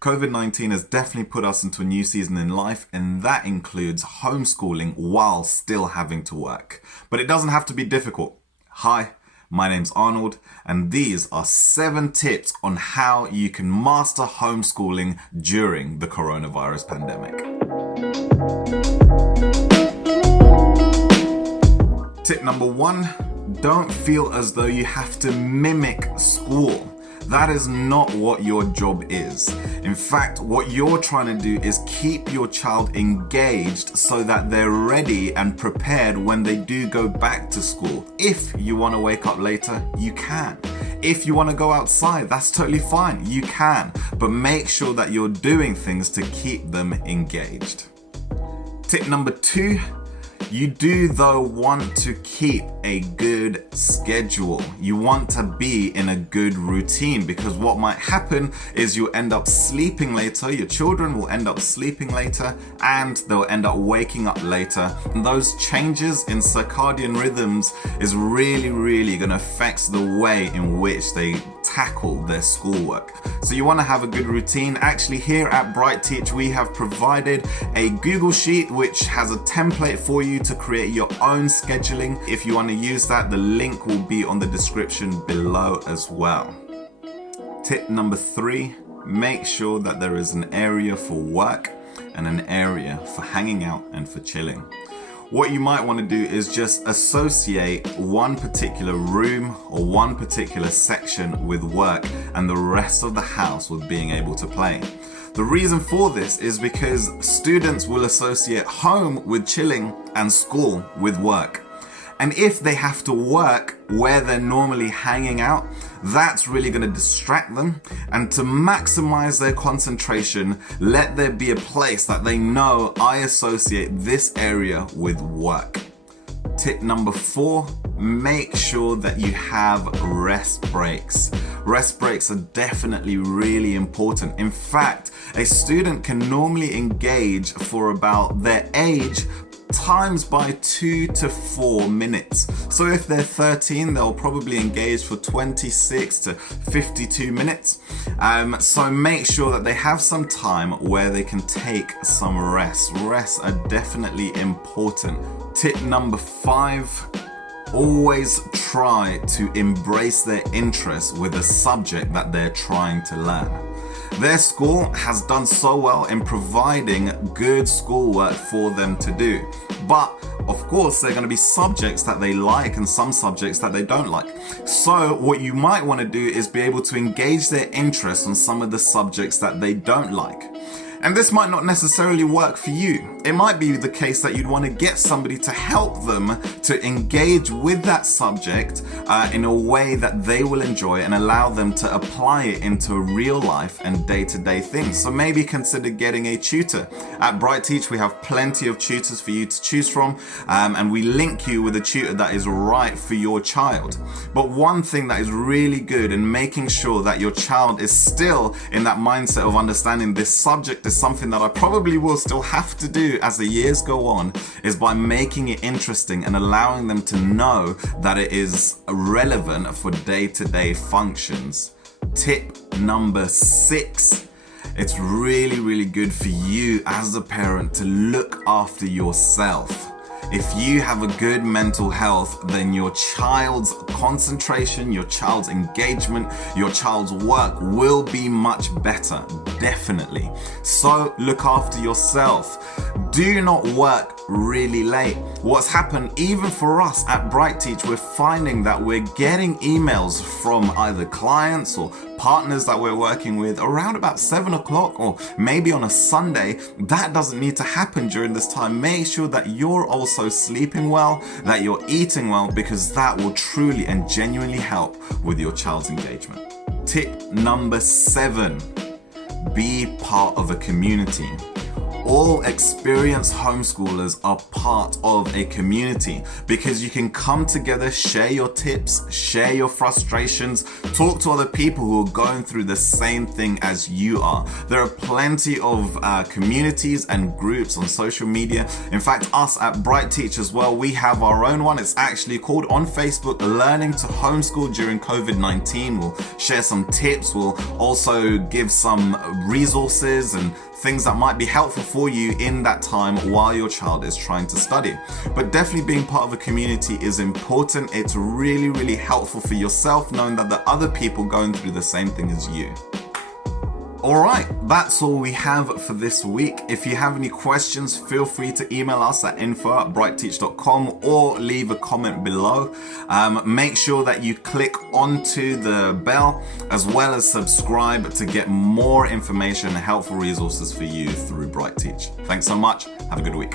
COVID-19 has definitely put us into a new season in life, and that includes homeschooling while still having to work. But it doesn't have to be difficult. Hi, my name's Arnold, and these are 7 tips on how you can master homeschooling during the coronavirus pandemic. Tip number 1, don't feel as though you have to mimic school. That is not what your job is. In fact, what you're trying to do is keep your child engaged so that they're ready and prepared when they do go back to school. If you want to wake up later, you can. If you want to go outside, that's totally fine. You can. But make sure that you're doing things to keep them engaged. Tip number 2. You do though want to keep a good schedule. You want to be in a good routine, because what might happen is you end up sleeping later, your children will end up sleeping later, and they'll end up waking up later. And those changes in circadian rhythms is really going to affect the way in which they tackle their schoolwork. So you want to have a good routine. Actually, here at BrightTeach, we have provided a Google Sheet which has a template for you to create your own scheduling. If you want to use that, the link will be on the description below as well. Tip number 3, make sure that there is an area for work and an area for hanging out and for chilling. What you might want to do is just associate one particular room or one particular section with work and the rest of the house with being able to play. The reason for this is because students will associate home with chilling and school with work. And if they have to work where they're normally hanging out, that's really going to distract them. And to maximize their concentration, let there be a place that they know I associate this area with work. Tip number 4, make sure that you have rest breaks. Rest breaks are definitely really important. In fact, a student can normally engage for about their age times by 2 to 4 minutes. So if they're 13, they'll probably engage for 26 to 52 minutes. So make sure that they have some time where they can take some rest. Rests are definitely important. Tip number 5, always try to embrace their interest with the subject that they're trying to learn. Their school has done so well in providing good schoolwork for them to do. But of course, there are going to be subjects that they like and some subjects that they don't like. So what you might want to do is be able to engage their interest on some of the subjects that they don't like. And this might not necessarily work for you. It might be the case that you'd want to get somebody to help them to engage with that subject in a way that they will enjoy and allow them to apply it into real life and day-to-day things. So maybe consider getting a tutor. At BrightTeach, we have plenty of tutors for you to choose from, and we link you with a tutor that is right for your child. But one thing that is really good in making sure that your child is still in that mindset of understanding this subject is something that I probably will still have to do as the years go on, is by making it interesting and allowing them to know that it is relevant for day-to-day functions. Tip number 6, it's really good for you as a parent to look after yourself. If you have a good mental health, then your child's concentration, your child's engagement, your child's work will be much better, definitely. So look after yourself. Do not work really late. What's happened, even for us at BrightTeach, we're finding that we're getting emails from either clients or partners that we're working with around about 7 o'clock or maybe on a Sunday. That doesn't need to happen during this time. Make sure that you're also sleeping well, that you're eating well, because that will truly and genuinely help with your child's engagement. Tip number 7, be part of a community. all experienced homeschoolers are part of a community because you can come together, share your tips, share your frustrations, talk to other people who are going through the same thing as you are. There are plenty of communities and groups on social media. In fact, us at BrightTeach as well, we have our own one. It's actually called on Facebook, Learning to Homeschool During COVID-19. We'll share some tips. We'll also give some resources and things that might be helpful for you in that time while your child is trying to study. But definitely being part of a community is important. It's really, really helpful for yourself knowing that there are other people going through the same thing as you. Alright, that's all we have for this week. If you have any questions, feel free to email us at info@brightteach.com or leave a comment below. Make sure that you click onto the bell as well as subscribe to get more information and helpful resources for you through BrightTeach. Thanks so much. Have a good week.